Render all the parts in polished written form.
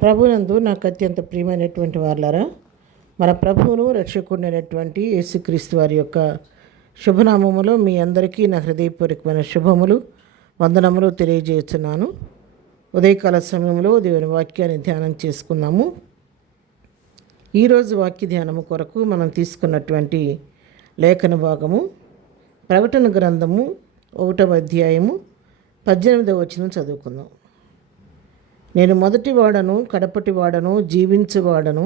ప్రభునందు నాకు అత్యంత ప్రియమైనటువంటి వారులారా, మన ప్రభువును రక్షకుడైనటువంటి యేసుక్రీస్తు వారి యొక్క శుభనామములో మీ అందరికీ నా హృదయపూర్వకమైన శుభములు, వందనములు తెలియజేస్తున్నాను. ఉదయకాల సమయంలో దేవుని వాక్యాన్ని ధ్యానం చేసుకుందాము. ఈరోజు వాక్య ధ్యానము కొరకు మనం తీసుకున్నటువంటి లేఖన భాగము ప్రకటన గ్రంథము 1వ అధ్యాయము 18వ వచనం చదువుకుందాం. నేను మొదటి వాడను, కడపటి వాడను, జీవించువాడను,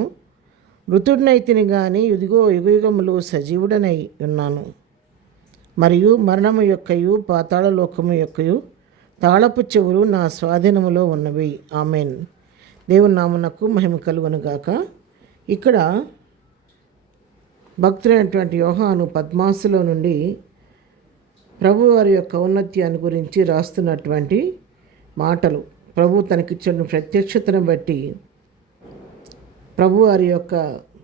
మృతుడినైతిని గాని ఇదిగో యుగయుగములు సజీవుడనై ఉన్నాను. మరియు మరణము యొక్కయు పాతాళ లోకము యొక్కయు తాళపు చెవులు నా స్వాధీనములో ఉన్నవి. ఆమెన్. దేవుని నామమునకు మహిమ కలుగునుగాక. ఇక్కడ భక్తుడైనటువంటి యోహాను పద్మాసులో నుండి ప్రభువారి యొక్క ఔన్నత్యాన్ని గురించి రాస్తున్నటువంటి మాటలు. ప్రభు తనకిచ్చిన ప్రత్యక్షతను బట్టి ప్రభువారి యొక్క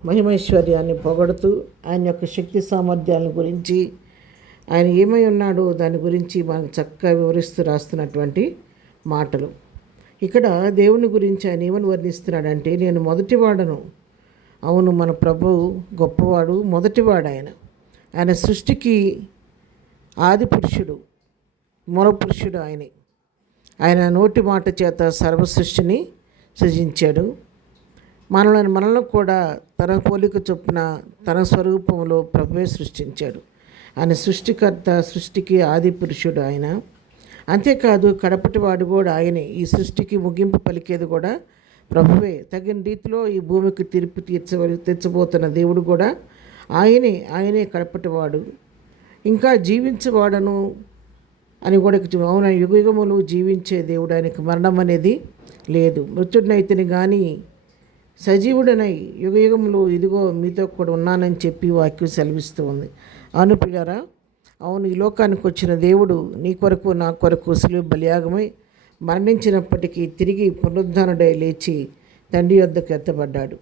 మహిమైశ్వర్యాన్ని పొగడుతూ ఆయన యొక్క శక్తి సామర్థ్యాలను గురించి, ఆయన ఏమై ఉన్నాడో దాని గురించి మనకు చక్కగా వివరిస్తూ రాస్తున్నటువంటి మాటలు. ఇక్కడ దేవుని గురించి ఆయన ఏమని వర్ణిస్తున్నాడంటే, నేను మొదటివాడను. అవును, మన ప్రభువు గొప్పవాడు, మొదటివాడు. ఆయన సృష్టికి ఆది పురుషుడు, మూలపురుషుడు ఆయనే. ఆయన నోటి మాట చేత సర్వ సృష్టిని సృజించాడు. మనల్ని కూడా తన పోలిక చొప్పున తన స్వరూపంలో ప్రభువే సృష్టించాడు. ఆయన సృష్టికర్త, సృష్టికి ఆది పురుషుడు ఆయన. అంతేకాదు కడపటి వాడు కూడా ఆయనే. ఈ సృష్టికి ముగింపు పలికేది కూడా ప్రభువే. తగిన రీతిలో ఈ భూమికి తీర్పు తెచ్చబోతున్న దేవుడు కూడా ఆయనే కడపటివాడు. ఇంకా జీవించేవాడను అని కూడా అవున యుగయుగములు జీవించే దేవుడు. ఆయనకు మరణం అనేది లేదు. మృత్యుడినైతిని కానీ సజీవుడనై యుగయుగములు ఇదిగో మీతో కూడా ఉన్నానని చెప్పి వాక్యం సెలవిస్తూ ఉంది. అవును ప్రియారా, అవును, ఈ లోకానికి వచ్చిన దేవుడు నీ కొరకు నా కొరకు సిలువ బలియాగమై మరణించినప్పటికీ తిరిగి పునరుద్ధానుడై లేచి తండ్రి వద్దకు ఎత్తబడ్డాడు.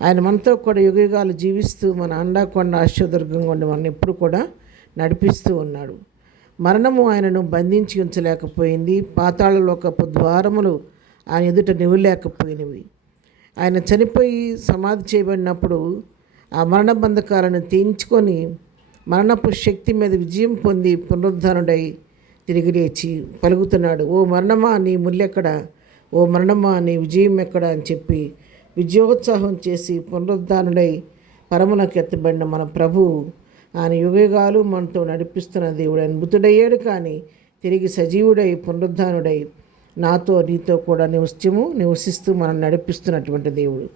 ఆయన మనతో కూడా యుగయుగాలు జీవిస్తూ మన అండాకొండ ఆశ్చర్యదుర్గంగా ఉండి మన ఎప్పుడు కూడా నడిపిస్తూ ఉన్నాడు. మరణము ఆయనను బంధించి ఉంచలేకపోయింది. పాతాళలోకపు ద్వారములు ఆయన ఎదుట నివ్వలేకపోయినవి. ఆయన చనిపోయి సమాధి చేయబడినప్పుడు ఆ మరణ బంధకాలను తెంచుకొని మరణపు శక్తి మీద విజయం పొంది పునరుద్ధానుడై తిరిగి లేచి పలుకుతున్నాడు, ఓ మరణమా నీ ముల్లెక్కడ, ఓ మరణమా నీ విజయం ఎక్కడ అని చెప్పి విజయోత్సాహం చేసి పునరుద్ధానుడై పరమునకు ఎత్తబడిన మన ప్రభువు ఆయన యుగయుగాలు మనతో నడిపిస్తున్న దేవుడు. ఆయన మృతుడయ్యాడు కానీ తిరిగి సజీవుడై పునరుద్ధానుడై నాతో నీతో కూడా నివసిస్తూ మనం నడిపిస్తున్నటువంటి దేవుడు.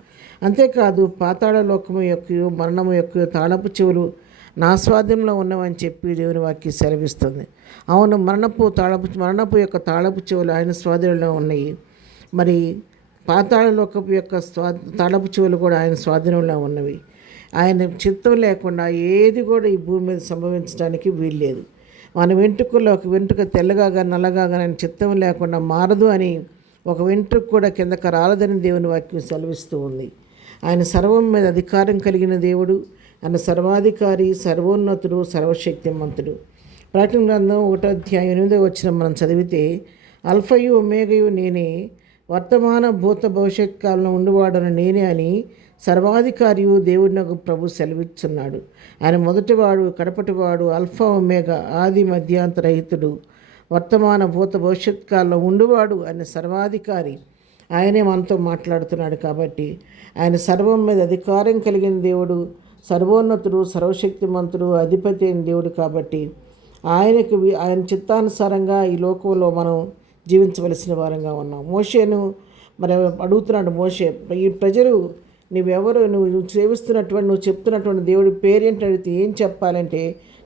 అంతేకాదు పాతాళ లోకము యొక్క మరణము యొక్క తాళపు చెవులు నా స్వాధీనంలో ఉన్నవని చెప్పి దేవుని వాక్యం సెలవిస్తుంది. అవును, మరణపు యొక్క తాళపు చెవులు ఆయన స్వాధీనంలో ఉన్నాయి. మరి పాతాళ లోకపు యొక్క తాళపు చెవులు కూడా ఆయన స్వాధీనంలో ఉన్నవి. ఆయన చిత్తం లేకుండా ఏది కూడా ఈ భూమి మీద సంభవించడానికి వీల్లేదు. మన వెంట్రుకల్లో ఒక వెంట్రుక తెల్లగా నల్లగా ఆయన చిత్తం లేకుండా మారదు అని, ఒక వెంట్రుక కూడా కిందకి రాలదని దేవుని వాక్యం సెలవిస్తూ ఉంది. ఆయన సర్వం మీద అధికారం కలిగిన దేవుడు. ఆయన సర్వాధికారి, సర్వోన్నతుడు, సర్వశక్తిమంతుడు. ప్రకటన గ్రంథం 1వ అధ్యాయం 8వ వచనం మనం చదివితే, అల్ఫయు ఒమేగయు నేనే, వర్తమాన భూత భవిష్యత్ కాలంలో ఉండివాడను నేనే అని సర్వాధికారియు దేవుడినకు ప్రభు సెలవిస్తున్నాడు. ఆయన మొదటివాడు, కడపటివాడు, అల్ఫా ఒమేగా, ఆది మధ్యాంతరహితుడు, వర్తమాన భూత భవిష్యత్ కాలంలో ఉండివాడు ఆయన సర్వాధికారి. ఆయనే మనతో మాట్లాడుతున్నాడు. కాబట్టి ఆయన సర్వం మీద అధికారం కలిగిన దేవుడు, సర్వోన్నతుడు, సర్వశక్తిమంతుడు, అధిపతి అయిన దేవుడు. కాబట్టి ఆయన చిత్తానుసారంగా ఈ లోకంలో మనం జీవించవలసిన వారంగా ఉన్నాం. మోషేను మరి అడుగుతున్నాడు, మోషే, ఈ ప్రజలు నువ్వెవరు, నువ్వు సేవిస్తున్నటువంటి, నువ్వు చెప్తున్నటువంటి దేవుడి పేరేంటి అడిగితే ఏం చెప్పాలంటే,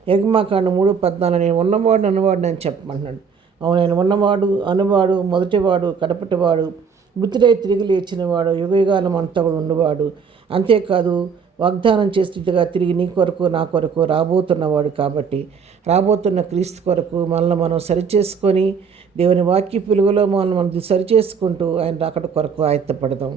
యెర్మీయా 3:14 నేను ఉన్నవాడు అనువాడు అని చెప్పమంటున్నాడు. అవును, ఆయన ఉన్నవాడు, అనువాడు, మొదటివాడు, కడపటివాడు, మృతుడై తిరిగి లేచినవాడు, యుగయుగాలు మనతో కూడా ఉండేవాడు. అంతేకాదు వాగ్దానం చేస్తున్నట్టుగా తిరిగి నీ కొరకు నా కొరకు రాబోతున్నవాడు. కాబట్టి రాబోతున్న క్రీస్తు కొరకు మనల్ని మనం సరిచేసుకొని దేవుని వాక్య పిలుగులో మనం సరిచేసుకుంటూ ఆయన రాకడ కొరకు ఆయత్తపడదాం.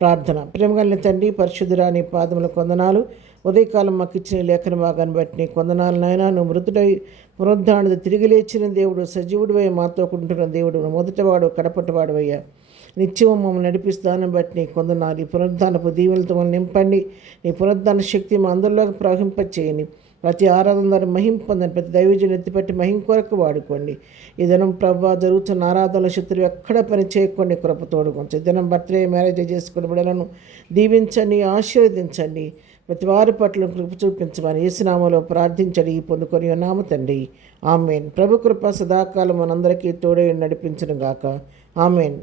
ప్రార్థన. ప్రేమగలిగిన తండ్రి, పరిశుద్ధుడా, నీ పాదముల కొందనాలు. ఉదయకాలం మాకు ఇచ్చిన లేఖన భాగాన్ని బట్టి నీ కొందనాలు నాయన. నువ్వు మృతుడై పునరుద్ధానుడు తిరిగి లేచిన దేవుడు, సజీవుడివై మాతో ఉంటున్న దేవుడు, మొదటివాడు, కడపటివాడు అయ్యా. నిత్యం మమ్మల్ని నడిపిస్తానని బట్టి నీ కొందనాలు. ఈ పునరుద్ధానపు దీవెనలతో మమ్మల్ని నింపండి. నీ పునరుద్ధాన శక్తి మా అందరిలోకి ప్రవహింపచేయని. ప్రతి ఆరాధన ద్వారా మహిం పొందండి. ప్రతి దైవజుని ఎత్తిపట్టి మహిం కొరకు వాడుకోండి. ఈ దినం ప్రభా జరుగుతున్న ఆరాధనల శత్రువు ఎక్కడ పని చేయకుండా కృప తోడుకోండి. ఈ దినం బర్త్డే మ్యారేజ్ చేసుకున్న బిడ్డలను దీవించండి, ఆశీర్వదించండి. ప్రతి వారి పట్ల కృప చూపించమని యేసునామములో ప్రార్థించడి పొందుకొని ఉన్నాము తండ్రి. ఆమెన్. ప్రభు కృప సదాకాలం మనందరికీ తోడై నడిపించును గాక. ఆమెన్.